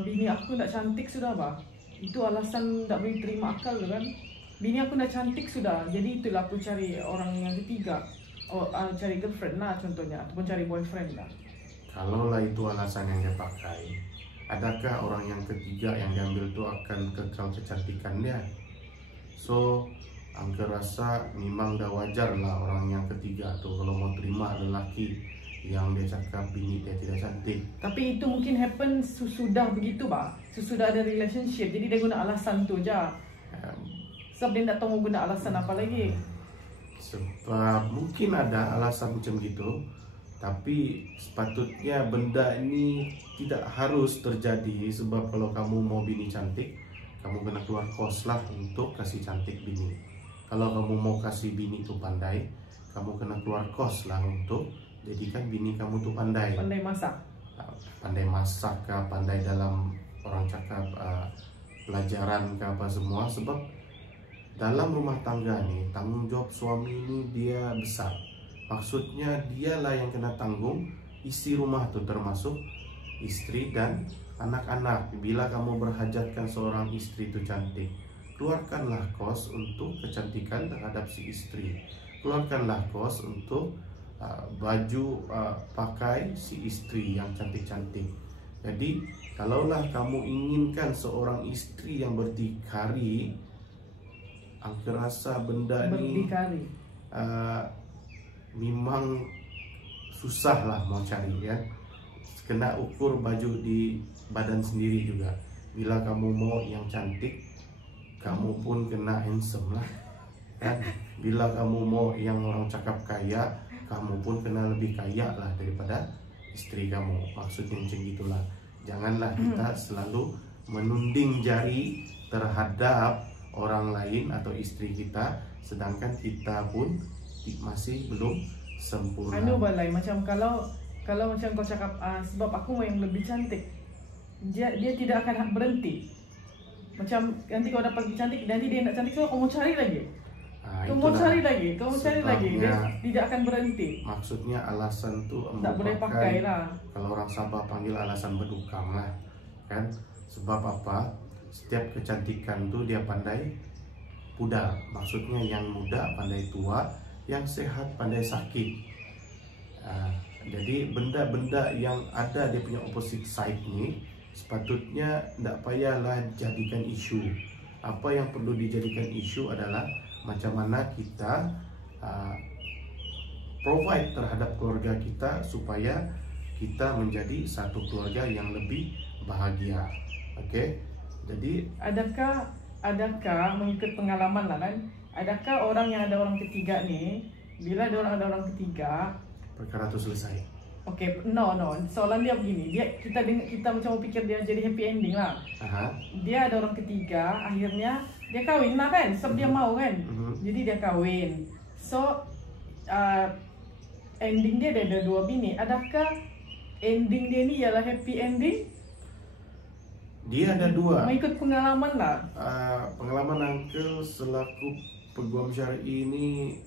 bini aku tak cantik sudah bah. Itu alasan tak boleh terima akal tu kan. Bini aku nak cantik sudah, jadi itulah aku cari orang yang ketiga. Cari girlfriend lah contohnya, ataupun cari boyfriend lah. Kalaulah itu alasan yang dia pakai, adakah orang yang ketiga yang diambil itu akan kekal kecantikan dia? So, angka rasa memang dah wajar lah orang yang ketiga tu kalau mau terima lelaki yang dia cakap bini dia tidak cantik. Tapi itu mungkin happen sudah begitu bah, sudah ada relationship, jadi dia guna alasan tu je. Sebab dia tak tahu guna alasan apa lagi. Sebab mungkin ada alasan macam gitu, tapi sepatutnya benda ini tidak harus terjadi. Sebab kalau kamu mau bini cantik, kamu kena keluar kos lah untuk kasih cantik bini. Kalau kamu mau kasih bini tu pandai, kamu kena keluar kos lah untuk jadikan bini kamu tu pandai. Pandai masak. Pandai masak kah, pandai dalam orang cakap pelajaran kah apa semua. Sebab dalam rumah tangga ni tanggung jawab suami ni dia besar. Maksudnya dialah yang kena tanggung isi rumah tu, termasuk istri dan anak-anak. Bila kamu berhajatkan seorang istri tu cantik, keluarkanlah kos untuk kecantikan terhadap si istri. Keluarkanlah kos untuk baju pakai si istri yang cantik-cantik. Jadi kalaulah kamu inginkan seorang istri yang berdikari, angka rasa benda ni memang susah lah mau cari ya. Kena ukur baju di badan sendiri juga. Bila kamu mau yang cantik, kamu pun kena handsome lah kan. Bila kamu mau yang orang cakap kaya, kamu pun kena lebih kaya lah daripada istri kamu. Maksudnya macam gitulah. Janganlah kita selalu menunding jari terhadap orang lain atau istri kita, sedangkan kita pun masih belum sempurna. Balai macam kalau macam kau cakap sebab aku mau yang lebih cantik, dia tidak akan berhenti. Macam nanti kau dapat lebih cantik, nanti dia nak cantik, so kau mau cari lagi. Kau mau cari lagi, dia tidak akan berhenti. Maksudnya alasan tu tak boleh pakai lah. Kalau orang Sabah panggil alasan bedukang lah kan. Sebab apa? Setiap kecantikan tu dia pandai pudar. Maksudnya yang muda pandai tua, yang sehat pandai sakit. Jadi benda-benda yang ada dia punya opposite side ni sepatutnya tak payahlah jadikan isu. Apa yang perlu dijadikan isu adalah macam mana kita provide terhadap keluarga kita supaya kita menjadi satu keluarga yang lebih bahagia. Okey. Jadi adakah mengikut pengalaman lah kan, adakah orang yang ada orang ketiga ni, bila ada orang ketiga perkara tu selesai? Okay, no. Soalan dia begini, kita macam mau fikir dia jadi happy ending lah. Dia ada orang ketiga, akhirnya dia kahwin lah kan, sebab dia mau kan. Jadi dia kahwin. So ending dia ada 2 bini. Adakah ending dia ni ialah happy ending? Dia ada 2. Mengikut pengalaman lah. Pengalaman uncle selaku peguam syar'i ini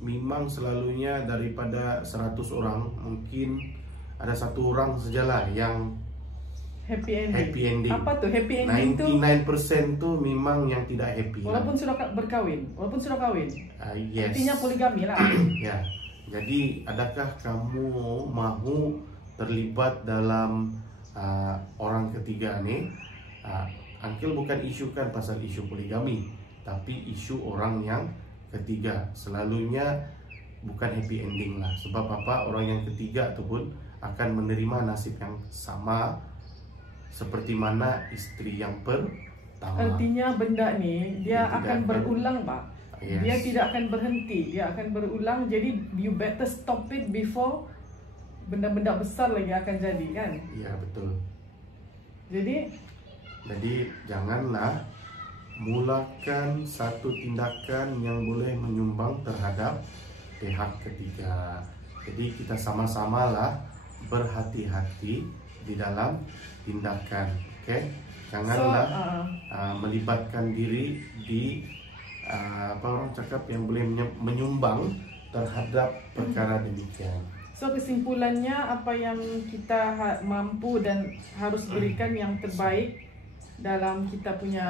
memang selalunya daripada 100 orang mungkin ada 1 orang sajalah yang happy ending. Apa tuh happy ending 99% tuh memang yang tidak happy. Walaupun sudah berkawin, Yes. Artinya poligami lah. Ya. Jadi adakah kamu mahu terlibat dalam orang ketiga nih? Uncle bukan isukan pasal isu poligami, tapi isu orang yang ketiga. Selalunya bukan happy ending lah. Sebab apa? Orang yang ketiga itu pun akan menerima nasib yang sama seperti mana istri yang pertama. Artinya benda ni dia akan berulang, Pak. Yes. Dia tidak akan berhenti, dia akan berulang. Jadi you better stop it before benda-benda besar lagi akan jadi, kan? Iya, betul. Jadi janganlah mulakan satu tindakan yang boleh menyumbang terhadap pihak ketiga. Jadi kita sama-samalah berhati-hati di dalam tindakan, oke? Janganlah melibatkan diri di apa orang cakap yang boleh menyumbang terhadap perkara demikian. So kesimpulannya apa yang kita mampu dan harus berikan yang terbaik dalam kita punya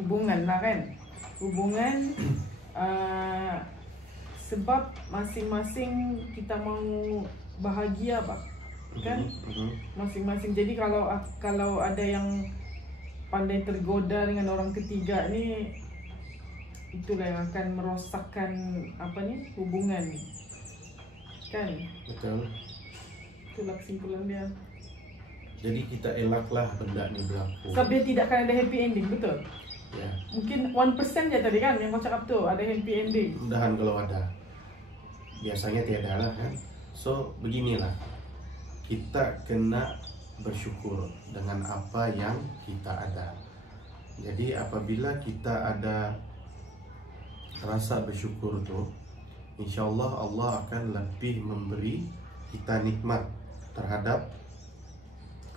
hubungan lah, kan? Hubungan sebab masing-masing kita mau bahagia, Pak, kan? Masing-masing. Jadi kalau ada yang pandai tergoda dengan orang ketiga ni, itulah yang akan merosakkan hubungan, kan? Betul. Itulah kesimpulan dia. Jadi kita elaklah benda ni berlaku. Sebab dia tidak akan ada happy ending, betul? Ya. Mungkin 1% je tadi kan yang kau cakap tu ada happy ending. Mudahan kalau ada. Biasanya tiada lah, kan. So beginilah, kita kena bersyukur dengan apa yang kita ada. Jadi apabila kita ada rasa bersyukur tu, insyaAllah Allah akan lebih memberi kita nikmat terhadap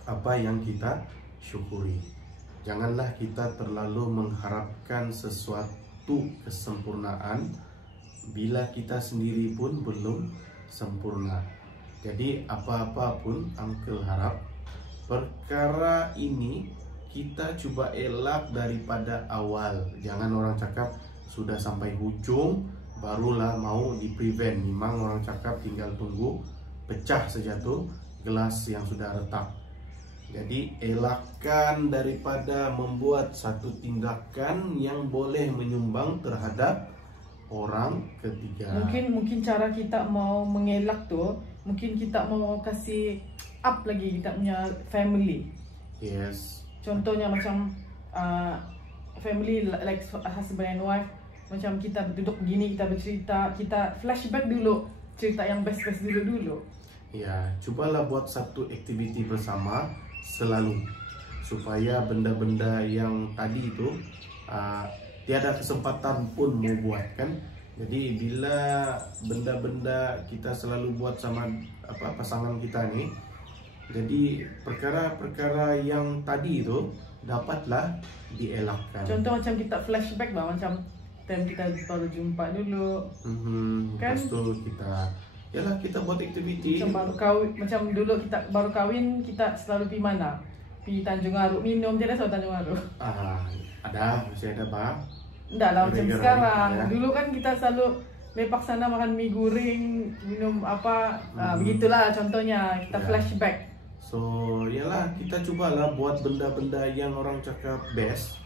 apa yang kita syukuri. Janganlah kita terlalu mengharapkan sesuatu kesempurnaan bila kita sendiri pun belum sempurna. Jadi apa-apa pun Uncle harap perkara ini kita cuba elak daripada awal. Jangan orang cakap sudah sampai hujung barulah mau di-prevent. Memang orang cakap tinggal tunggu pecah saja tu gelas yang sudah retak. Jadi elakkan daripada membuat satu tindakan yang boleh menyumbang terhadap orang ketiga. Mungkin cara kita mau mengelak tu, mungkin kita mau kasih up lagi kita punya family. Yes. Contohnya macam family like husband and wife, macam kita duduk begini, kita bercerita, kita flashback dulu cerita yang best-best dulu. Ya, cubalah buat satu aktiviti bersama selalu supaya benda-benda yang tadi itu tiada kesempatan pun mau buat, kan. Jadi bila benda-benda kita selalu buat sama pasangan kita ni, jadi perkara-perkara yang tadi itu dapatlah dielakkan. Contoh macam kita flashback bah, macam time kita baru jumpa dulu, kan? Lepas tu kita buat aktiviti. Macam baru kahwin, macam dulu kita baru kahwin, kita selalu pergi mana? Pergi Tanjung Aruk minum, tiada selalu Tanjung Aruk. Ada, masih ada bah. Enggak lah macam sekarang. Ya. Dulu kan kita selalu lepak sana makan mie goreng, minum apa, begitulah contohnya. Kita flashback. So, yalah kita cubalah buat benda-benda yang orang cakap best.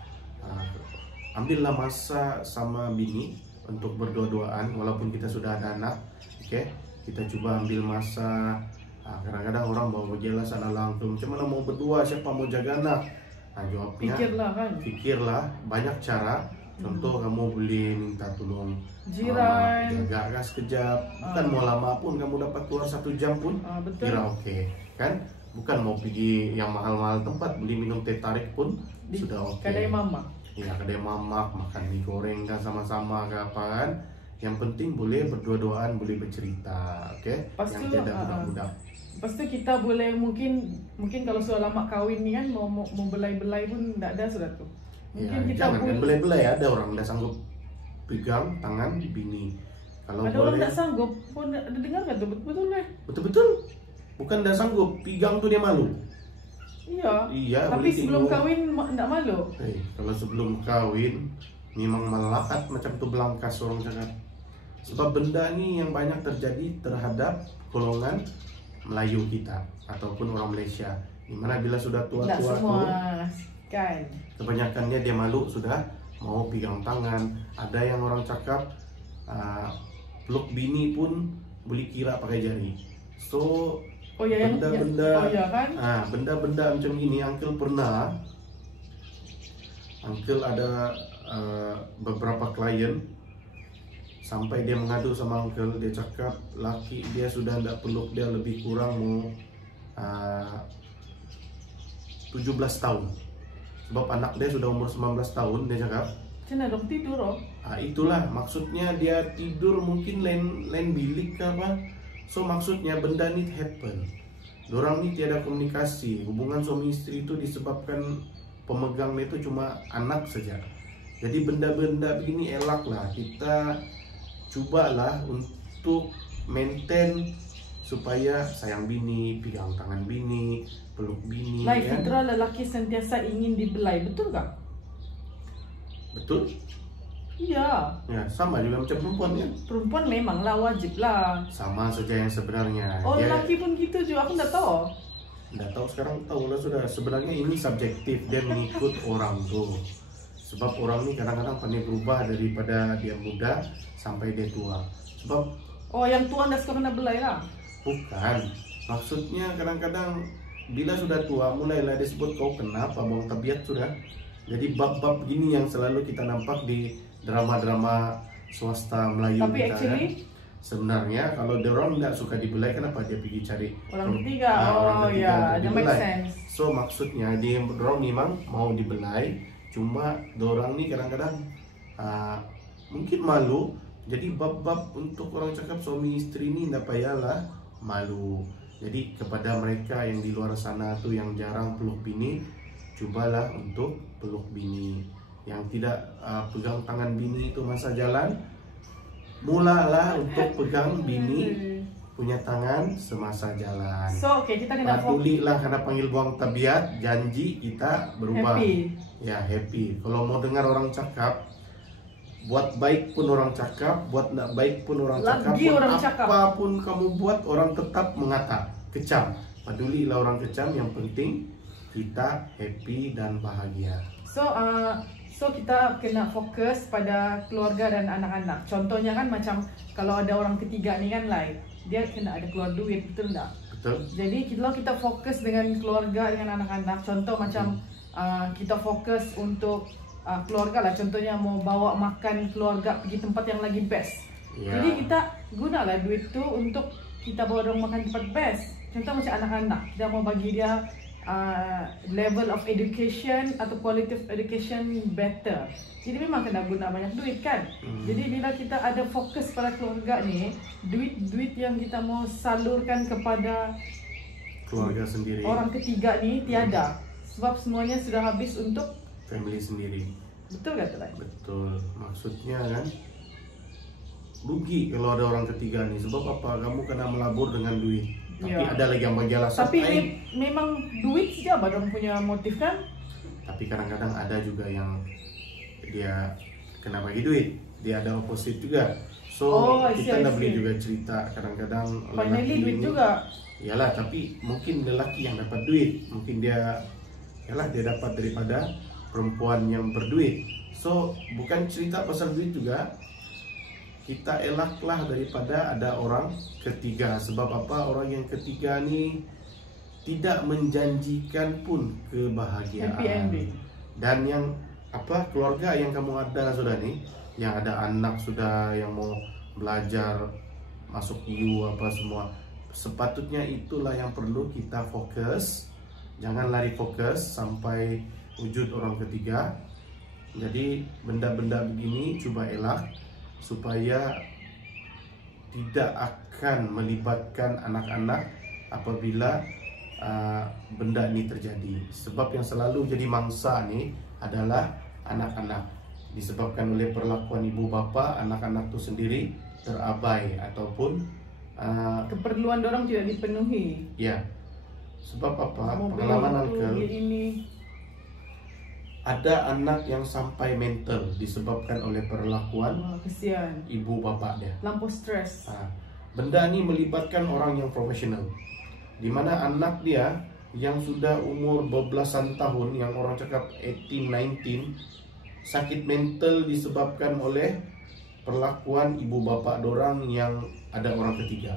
Ambillah masa sama bini untuk berdua-duaan walaupun kita sudah ada anak. Okay? Kita cuba ambil masa. Kadang-kadang orang bawa berjalan sana langsung, macam mana mau berdua, siapa mau jaga anak? Jawabnya fikirlah banyak cara. Contoh kamu boleh minta tolong jiran, jaga sekejap. Bukan mau lama pun kamu dapat keluar 1 jam pun kira okey, kan? Bukan mau pergi yang mahal-mahal tempat, beli minum teh tarik pun sudah okey. Kedai mamak. Ya, kedai mamak, makan mie goreng dan sama-sama ke apa, kan? Yang penting boleh berdua-duaan, boleh bercerita, okey? Yang tidak budak-budak. Lepas tu kita boleh mungkin kalau sudah lama kahwin ni kan mau belai-belai pun tak ada sudah tu. Mungkin ya, kita jangan kan belai-belai, ada orang dah sanggup pegang tangan bini. Kalau ada boleh, orang tak sanggup pun ada dengar kan tuh betul lah. betul-betul. Bukan dah sanggup, pigang tuh dia malu. Iya. Iya, Tapi boleh sebelum tengok. kahwin tak malu. Kalau sebelum kawin memang melekat macam tu belangkas orang cakap. Sebab benda ni yang banyak terjadi terhadap golongan Melayu kita ataupun orang Malaysia. Dimana bila sudah Tak tua-tua semua tu, kan. kebanyakannya dia malu sudah mau pegang tangan. Ada yang orang cakap peluk bini pun boleh kira pakai jari. So Oh ya, yang benda-benda oh ya kan? benda-benda macam gini Uncle pernah. Uncle ada beberapa klien sampai dia mengadu sama Uncle. Dia cakap laki dia sudah tidak peluk dia lebih kurang mau 17 tahun. Sebab anak dia sudah umur 19 tahun. Dia cakap Macam mana dong tidur oh? itulah maksudnya dia tidur mungkin lain bilik ke apa. So maksudnya benda ni happen. Dorang ni tiada komunikasi. Hubungan suami istri itu disebabkan pemegangnya itu cuma anak saja. Jadi benda-benda begini elaklah. Kita cubalah untuk maintain supaya sayang bini, pegang tangan bini, peluk bini. Lai Kan? fitrah lelaki sentiasa ingin dibelai, betul tak? Betul? Iya. Ya, sama juga macam perempuan ya. Perempuan memanglah wajib lah. Sama saja yang sebenarnya. Oh Dia lelaki pun gitu juga, aku tak tahu. nggak tahu sekarang tahu lah sudah. Sebenarnya ini subjektif, dia mengikut orang tuh. Sebab orang ini kadang-kadang pandai berubah daripada dia muda sampai dia tua. Sebab Oh yang tua anda suka kena belai lah. bukan, maksudnya kadang-kadang bila sudah tua mulailah disebut kau kenapa buang tabiat sudah. Jadi bab-bab begini yang selalu kita nampak di drama-drama swasta Melayu Tapi kita actually kan. Sebenarnya kalau orang tidak suka dibelai, kenapa dia pergi cari orang ketiga. orang Oh ketiga ya, untuk that make dibelai. sense. So maksudnya dia orang memang mau dibelai, cuma dorang ni kadang-kadang mungkin malu. Jadi bab-bab untuk orang cakap suami istri ni tak payahlah malu. Jadi kepada mereka yang di luar sana tu yang jarang peluk bini, cubalah untuk peluk bini. Yang tidak pegang tangan bini itu masa jalan, mulalah untuk pegang bini punya tangan semasa jalan. So okay, kita kena Patulilah karena panggil buang tabiat, janji kita berubah. happy. Ya happy. Kalau mau dengar orang cakap, buat baik pun orang cakap, buat tidak baik pun orang cakap, Lagi orang cakap. apapun kamu buat orang tetap mengata, kecam. Padulilah orang kecam, yang penting kita happy dan bahagia. So kita kena fokus pada keluarga dan anak-anak. Contohnya kan macam kalau ada orang ketiga ni kan lain, dia kena ada keluar duit, betul tak? Betul? Jadi kalau kita fokus dengan keluarga dengan anak-anak, contoh macam kita fokus untuk keluarga lah, contohnya mau bawa makan keluarga pergi tempat yang lagi best. Ya. Jadi kita gunalah duit tu untuk kita bawa orang makan tempat best. Contoh macam anak-anak, kita mau bagi dia level of education atau quality of education better. Jadi memang kena guna banyak duit kan. Jadi bila kita ada fokus pada keluarga ni, duit-duit yang kita mau salurkan kepada Keluarga sendiri, orang ketiga ni tiada. Sebab semuanya sudah habis untuk family sendiri. betul tak Tulai? Betul. Maksudnya kan rugi kalau ada orang ketiga nih. Sebab apa? Kamu kena melabur dengan duit. Tapi Ya. ada lagi yang bagi alasan Tapi lain. memang duit saja dong punya motif kan? Tapi kadang-kadang ada juga yang dia kena bagi duit, dia ada opposite juga. So I see, kita I nggak boleh see. juga cerita kadang-kadang Finally lelaki duit ini- juga. Iyalah, tapi mungkin lelaki yang dapat duit, mungkin dia dapat daripada perempuan yang berduit. So bukan cerita pasal duit juga, kita elaklah daripada ada orang ketiga. Sebab apa? Orang yang ketiga ni tidak menjanjikan pun kebahagiaan. Happy ending. Dan yang apa, keluarga yang kamu ada sudah nih, yang ada anak sudah yang mau belajar masuk IU apa semua, sepatutnya itulah yang perlu kita fokus. Jangan lari fokus sampai wujud orang ketiga. Jadi benda-benda begini coba elak supaya tidak akan melibatkan anak-anak apabila benda ini terjadi. Sebab yang selalu jadi mangsa nih adalah anak-anak. Disebabkan oleh perlakuan ibu bapa, anak-anak itu sendiri terabai ataupun keperluan dorang tidak dipenuhi. ya. Sebab apa? Mobil Pengalaman itu, Uncle, ini. ada anak yang sampai mental disebabkan oleh perlakuan Kesian. ibu bapak dia. Lampu stres. Benda ini melibatkan orang yang profesional, di mana anak dia yang sudah umur bebelasan tahun, yang orang cakap 18, 19, sakit mental disebabkan oleh perlakuan ibu bapak dorang yang ada orang ketiga,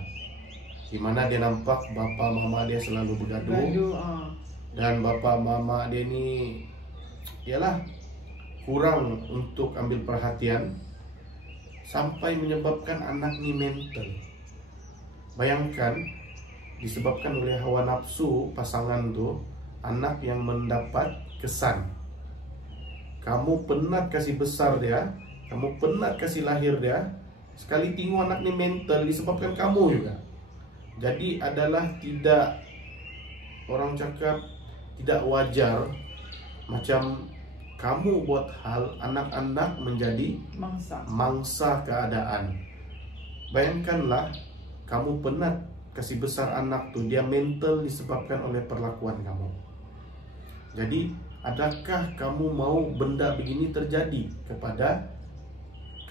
di mana dia nampak bapa mama dia selalu bergaduh. Dan bapa mama dia ni ialah kurang untuk ambil perhatian, sampai menyebabkan anak ni mental. Bayangkan, disebabkan oleh hawa nafsu pasangan tu, anak yang mendapat kesan. Kamu penat kasih besar dia, kamu penat kasih lahir dia, sekali tengok anak ni mental disebabkan kamu juga. Jadi adalah tidak, orang cakap tidak wajar macam kamu buat hal anak-anak menjadi mangsa keadaan. Bayangkanlah, kamu penat kasih besar anak tu, dia mental disebabkan oleh perlakuan kamu. Jadi adakah kamu mau benda begini terjadi kepada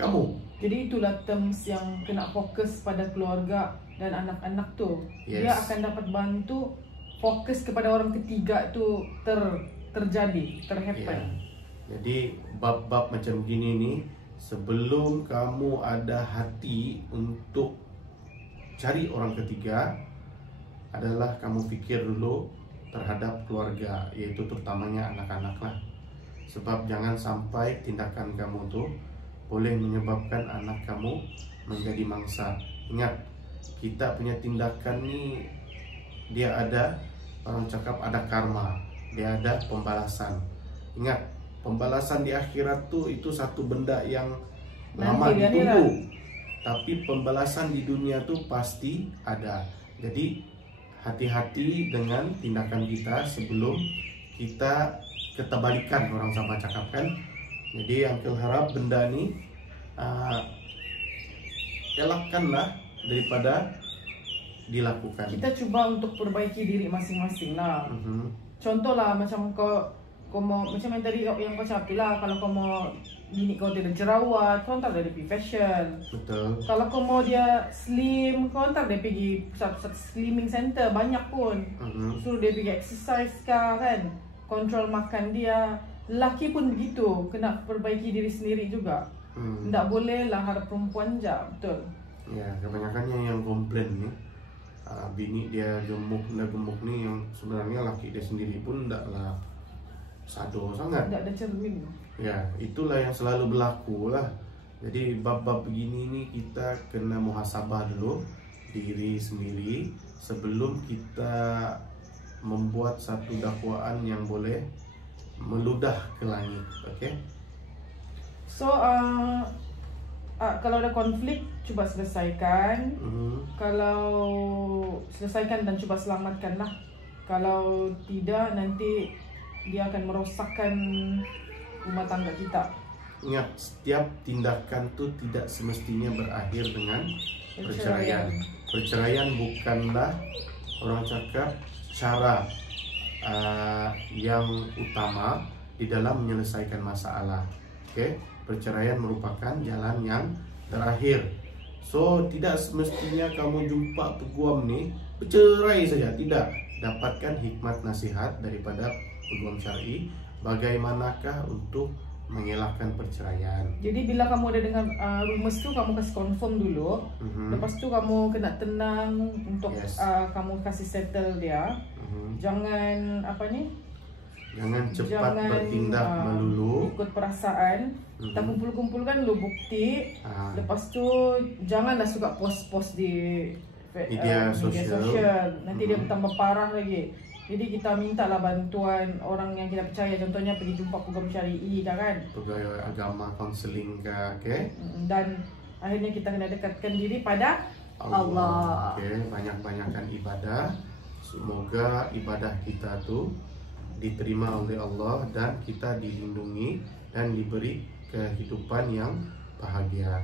kamu? Jadi itulah terms yang kena fokus pada keluarga dan anak-anak tu. Yes. Dia akan dapat bantu fokus kepada orang ketiga tu terjadi, terhappen. Yeah. Jadi bab-bab macam gini ni, sebelum kamu ada hati untuk cari orang ketiga, adalah kamu fikir dulu terhadap keluarga, yaitu terutamanya anak-anak lah. Sebab jangan sampai tindakan kamu tu boleh menyebabkan anak kamu menjadi mangsa. Ingat, kita punya tindakan ni dia ada, orang cakap ada karma, dia ada pembalasan. Ingat, pembalasan di akhirat tu itu satu benda yang lama ditunggu, tapi pembalasan di dunia tu pasti ada. Jadi hati-hati dengan tindakan kita sebelum kita keterbalikan, orang sama cakapkan. Jadi Uncle harap benda ni elakkanlah daripada dilakukan. Kita cuba untuk perbaiki diri masing-masing lah. Contoh lah macam kau mau, macam yang tadi yang kau cakap lah, kalau kau mau bini kau tidak jerawat, kau hantar dia pergi fashion. Betul. Kalau kau mau dia slim, kau hantar dia pergi pusat-pusat slimming center, banyak pun. Suruh dia pergi exercise kah kan, kontrol makan dia. Lelaki pun begitu, kena perbaiki diri sendiri juga. Tak boleh lah harap perempuan je, betul. Ya, kebanyakannya yang komplain ni, bini dia gemuk ni, yang sebenarnya laki dia sendiri pun taklah sado sangat. Tak ada cermin. Ya, itulah yang selalu berlaku lah. Jadi bab-bab begini ni kita kena muhasabah dulu diri sendiri sebelum kita membuat satu dakwaan yang boleh meludah ke langit. Okay? So kalau ada konflik, cuba selesaikan. Kalau selesaikan dan cuba selamatkanlah. Kalau tidak, nanti dia akan merosakkan rumah tangga kita. Ingat, setiap tindakan tu tidak semestinya berakhir dengan perceraian. Perceraian bukanlah, orang cakap, cara yang utama di dalam menyelesaikan masalah. Okay? Perceraian merupakan jalan yang terakhir. So, tidak semestinya kamu jumpa peguam ni bercerai saja. Tidak. Dapatkan hikmat nasihat daripada peguam syar'i, bagaimanakah untuk mengelakkan perceraian. Jadi bila kamu ada dengan rumus tu, kamu kasih confirm dulu. Lepas tu kamu kena tenang untuk kamu kasih settle dia. Jangan jangan cepat bertindak melulu, ikut perasaan. Kita kumpul-kumpulkan dulu bukti. Lepas tu janganlah suka post-post di media sosial. Nanti dia bertambah parah lagi. Jadi kita mintalah bantuan orang yang kita percaya. Contohnya pergi jumpa peguam syar'i kan, pegawai agama, konseling kah, okay? Dan akhirnya kita kena dekatkan diri pada Allah. Okay, banyak-banyakkan ibadah. Semoga ibadah kita tu diterima oleh Allah dan kita dilindungi dan diberi kehidupan yang bahagia.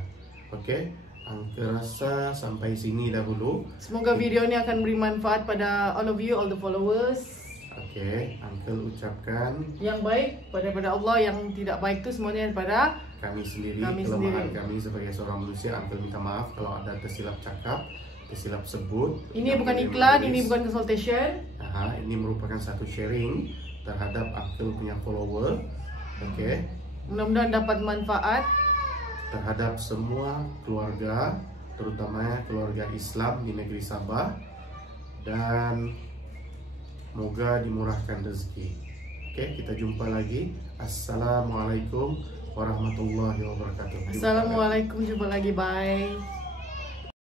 Okay? Angka rasa sampai sini dahulu. Semoga video ini akan beri manfaat pada all of you, all the followers. Oke, Uncle ucapkan yang baik pada Allah, yang tidak baik itu semuanya daripada kami sendiri. Kelemahan kami sebagai seorang manusia. Uncle minta maaf kalau ada tersilap cakap, tersilap sebut. Ini bukan iklan, ini bukan consultation. Ini merupakan satu sharing terhadap Uncle punya follower. Oke. Mudah-mudahan dapat manfaat terhadap semua keluarga, terutama keluarga Islam di negeri Sabah, dan semoga dimurahkan rezeki. Oke, kita jumpa lagi. Assalamualaikum warahmatullahi wabarakatuh. Assalamualaikum, jumpa lagi, bye.